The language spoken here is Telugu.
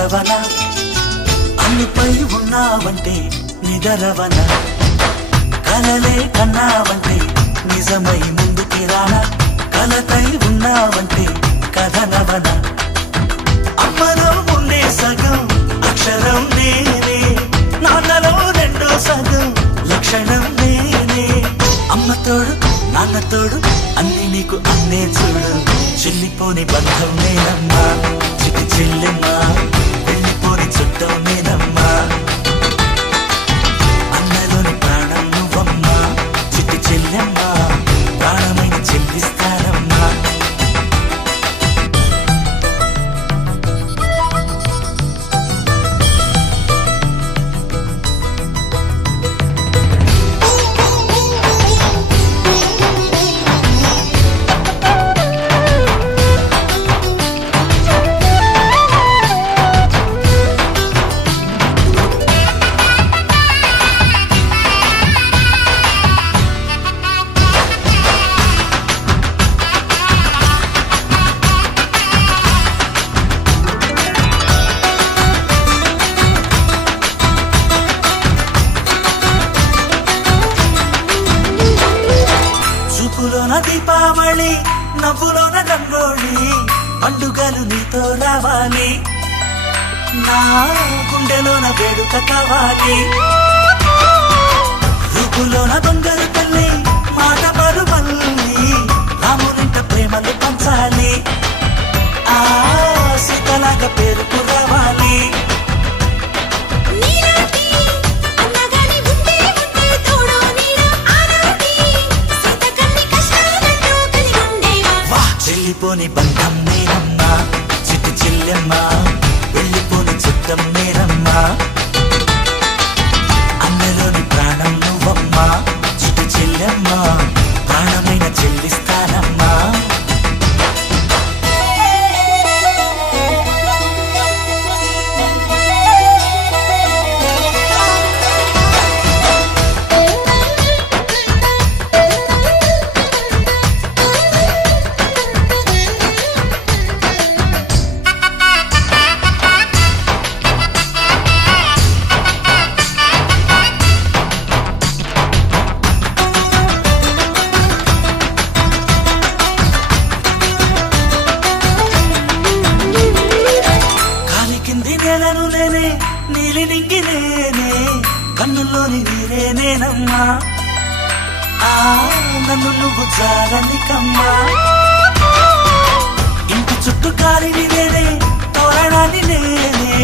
మగవన అన్నిపై ఉన్నావంటే నిదరవన కలలే కన్నావంటే నిజమై ముందుకి రానా కలతై ఉన్నావంటే కథనవన అమ్మలో ఉండే సగం అక్షరం నేనే నాన్నలో రెండో సగం లక్షణం నేనే అమ్మ తోడు నాన్న తోడు అన్ని నీకు అన్నే చూడు చెల్లిపోని బంధం నేనమ్మా చిటి చెల్లెమ్మా వెళ్ళిపోని చుట్టం నేనమ్మా అన్నలోని ప్రాణం నువ్వమ్మా చిటి చెల్లెమ్మా ప్రాణమైన చెల్లిస్తానమ్మా దీపావళి నవ్వులోన రంగోళి పండుగలు నీతో రావాలి నా గుండెలోన వేడుక కావాలి రూపులోన బంగారు తల్లి మాట పరువల్లి రామునింట ప్రేమలు పంచాలి ఆ సీతలాగా పేరుకు రావాలి వెళ్ళిపోని బంధం నేనమ్మా చిట్టి చెల్లెమ్మా వెళ్ళిపోని చుట్టం నేనమ్మా అన్నలోని ప్రాణం నువ్వమ్మా చిట్టి చెల్లెమ్మా ప్రాణమైన చెల్లిస్తానమ్మా నీలి నింగి నేనే కన్నుల్లోని నీరే నేనమ్మా ఆ నన్ను నువ్వు జాలనికమ్మా ఇంటి చుట్టూ కాలిని నేనే తోరణాన్ని నేనే